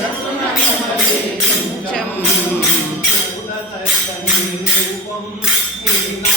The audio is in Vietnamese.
రత్నకమలే చం పూలతని రూపం నీనా